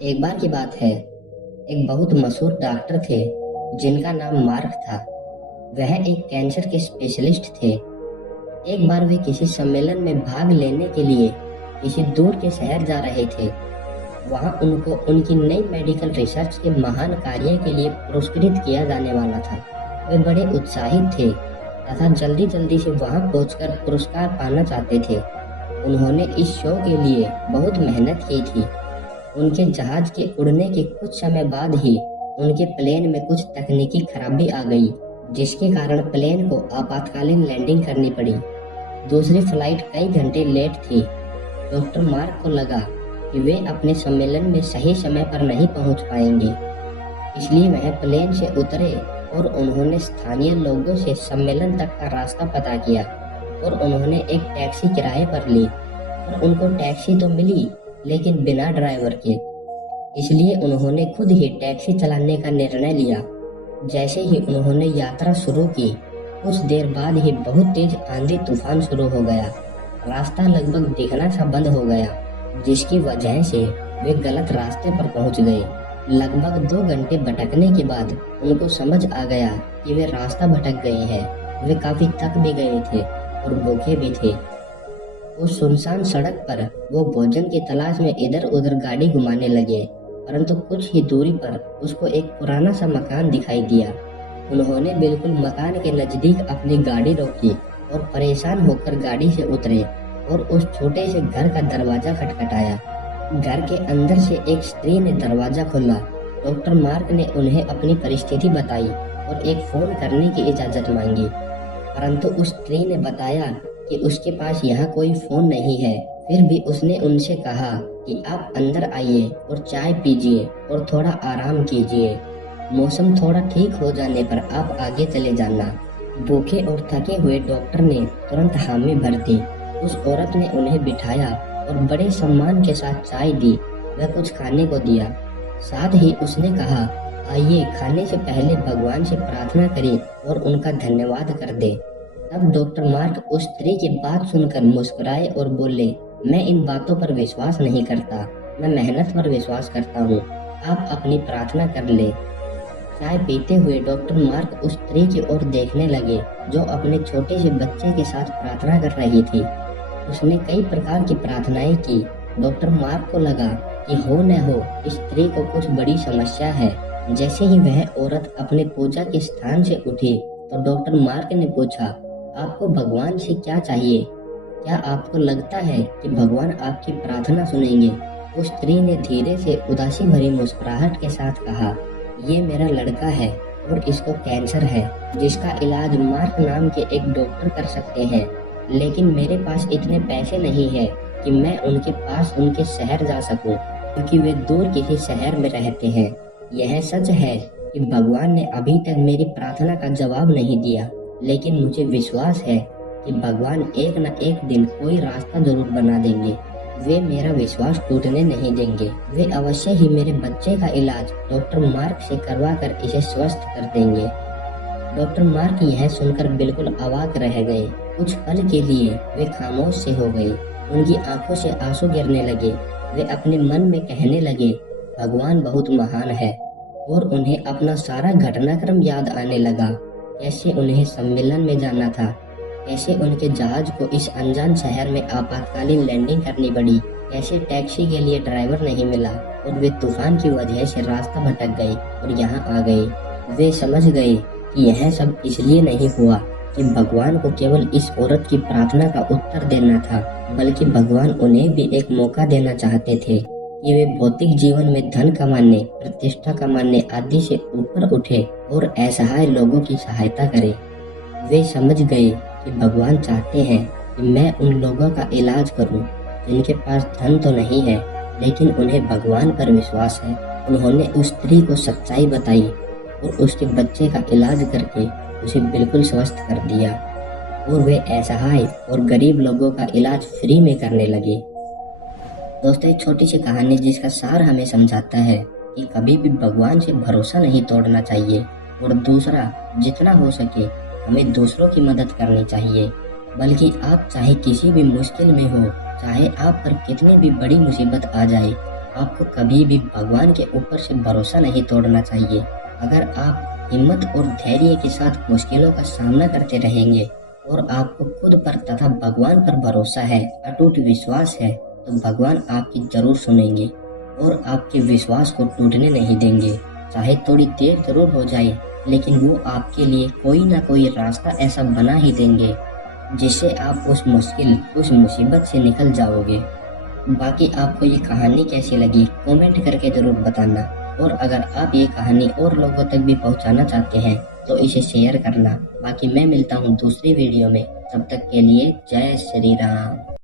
एक बार की बात है। एक बहुत मशहूर डॉक्टर थे जिनका नाम मार्क था। वह एक कैंसर के स्पेशलिस्ट थे। एक बार वे किसी सम्मेलन में भाग लेने के लिए किसी दूर के शहर जा रहे थे। वहां उनको उनकी नई मेडिकल रिसर्च के महान कार्य के लिए पुरस्कृत किया जाने वाला था। वे बड़े उत्साहित थे तथा जल्दी जल्दी से वहां पहुंचकर पुरस्कार पाना चाहते थे। उन्होंने इस शो के लिए बहुत मेहनत की थी। उनके जहाज के उड़ने के कुछ समय बाद ही उनके प्लेन में कुछ तकनीकी खराबी आ गई, जिसके कारण प्लेन को आपातकालीन लैंडिंग करनी पड़ी। दूसरी फ्लाइट कई घंटे लेट थी। डॉक्टर मार्क को लगा कि वे अपने सम्मेलन में सही समय पर नहीं पहुंच पाएंगे, इसलिए वह प्लेन से उतरे और उन्होंने स्थानीय लोगों से सम्मेलन तक का रास्ता पता किया और उन्होंने एक टैक्सी किराए पर ली। और उनको टैक्सी तो मिली, लेकिन बिना ड्राइवर के। इसलिए उन्होंने खुद ही टैक्सी चलाने का निर्णय लिया। जैसे ही उन्होंने यात्रा शुरू की, कुछ देर बाद ही बहुत तेज आंधी तूफान शुरू हो गया। रास्ता लगभग दिखना सा बंद हो गया, जिसकी वजह से वे गलत रास्ते पर पहुंच गए। लगभग 2 घंटे भटकने के बाद उनको समझ आ गया कि वे रास्ता भटक गए हैं। वे काफी थक भी गए थे और भूखे भी थे। उस सुनसान सड़क पर वो भोजन की तलाश में इधर उधर गाड़ी घुमाने लगे, परंतु कुछ ही दूरी पर उसको एक पुराना सा मकान दिखाई दिया। उन्होंने बिल्कुल मकान के नजदीक अपनी गाड़ी रोकी और परेशान होकर गाड़ी से उतरे और उस छोटे से घर का दरवाजा खटखटाया। घर के अंदर से एक स्त्री ने दरवाजा खोला। डॉक्टर मार्क ने उन्हें अपनी परिस्थिति बताई और एक फोन करने की इजाजत मांगी, परंतु उस स्त्री ने बताया कि उसके पास यहाँ कोई फोन नहीं है। फिर भी उसने उनसे कहा कि आप अंदर आइए और चाय पीजिए और थोड़ा आराम कीजिए। मौसम थोड़ा ठीक हो जाने पर आप आगे चले जाना। भूखे और थके हुए डॉक्टर ने तुरंत हामी भर दी। उस औरत ने उन्हें बिठाया और बड़े सम्मान के साथ चाय दी। वह कुछ खाने को दिया। साथ ही उसने कहा, आइए खाने से पहले भगवान से प्रार्थना करें और उनका धन्यवाद कर दे। तब डॉक्टर मार्क उस स्त्री की बात सुनकर मुस्कुराए और बोले, मैं इन बातों पर विश्वास नहीं करता, मैं मेहनत पर विश्वास करता हूँ। आप अपनी प्रार्थना कर ले। चाय पीते हुए डॉक्टर मार्क उस स्त्री की ओर देखने लगे जो अपने छोटे से बच्चे के साथ प्रार्थना कर रही थी। उसने कई प्रकार की प्रार्थनाएं की। डॉक्टर मार्क को लगा कि हो न हो इस स्त्री को कुछ बड़ी समस्या है। जैसे ही वह औरत अपने पूजा के स्थान से उठी तो डॉक्टर मार्क ने पूछा, आपको भगवान से क्या चाहिए? क्या आपको लगता है कि भगवान आपकी प्रार्थना सुनेंगे? उस स्त्री ने धीरे से उदासी भरी मुस्कुराहट के साथ कहा, ये मेरा लड़का है और इसको कैंसर है, जिसका इलाज मार्क नाम के एक डॉक्टर कर सकते हैं, लेकिन मेरे पास इतने पैसे नहीं है कि मैं उनके पास उनके शहर जा सकूं, क्योंकि वे दूर किसी शहर में रहते हैं। यह सच है कि भगवान ने अभी तक मेरी प्रार्थना का जवाब नहीं दिया, लेकिन मुझे विश्वास है कि भगवान एक न एक दिन कोई रास्ता जरूर बना देंगे। वे मेरा विश्वास टूटने नहीं देंगे। वे अवश्य ही मेरे बच्चे का इलाज डॉक्टर मार्क से करवा कर इसे स्वस्थ कर देंगे। डॉक्टर मार्क यह सुनकर बिल्कुल अवाक रह गए। कुछ पल के लिए वे खामोश से हो गए। उनकी आंखों से आंसू गिरने लगे। वे अपने मन में कहने लगे, भगवान बहुत महान है। और उन्हें अपना सारा घटनाक्रम याद आने लगा। कैसे उन्हें सम्मेलन में जाना था, कैसे उनके जहाज को इस अनजान शहर में आपातकालीन लैंडिंग करनी पड़ी, कैसे टैक्सी के लिए ड्राइवर नहीं मिला और वे तूफान की वजह से रास्ता भटक गए और यहाँ आ गए। वे समझ गए कि यह सब इसलिए नहीं हुआ कि भगवान को केवल इस औरत की प्रार्थना का उत्तर देना था, बल्कि भगवान उन्हें भी एक मौका देना चाहते थे कि वे भौतिक जीवन में धन कमाने, प्रतिष्ठा कमाने आदि से ऊपर उठे और असहाय लोगों की सहायता करें। वे समझ गए कि भगवान चाहते हैं कि मैं उन लोगों का इलाज करूं जिनके पास धन तो नहीं है, लेकिन उन्हें भगवान पर विश्वास है। उन्होंने उस स्त्री को सच्चाई बताई और उसके बच्चे का इलाज करके उसे बिल्कुल स्वस्थ कर दिया और वे असहाय और गरीब लोगों का इलाज फ्री में करने लगे। दोस्तों, एक छोटी सी कहानी जिसका सार हमें समझाता है कि कभी भी भगवान से भरोसा नहीं तोड़ना चाहिए और दूसरा, जितना हो सके हमें दूसरों की मदद करनी चाहिए। बल्कि आप चाहे किसी भी मुश्किल में हो, चाहे आप पर कितनी भी बड़ी मुसीबत आ जाए, आपको कभी भी भगवान के ऊपर से भरोसा नहीं तोड़ना चाहिए। अगर आप हिम्मत और धैर्य के साथ मुश्किलों का सामना करते रहेंगे और आपको खुद पर तथा भगवान पर भरोसा है, अटूट विश्वास है, तो भगवान आपकी जरूर सुनेंगे और आपके विश्वास को टूटने नहीं देंगे। चाहे थोड़ी देर जरूर हो जाए, लेकिन वो आपके लिए कोई ना कोई रास्ता ऐसा बना ही देंगे जिससे आप उस मुसीबत से निकल जाओगे। बाकी आपको ये कहानी कैसी लगी कमेंट करके जरूर बताना, और अगर आप ये कहानी और लोगों तक भी पहुंचाना चाहते हैं तो इसे शेयर करना। बाकी मैं मिलता हूँ दूसरी वीडियो में, तब तक के लिए जय श्री राम।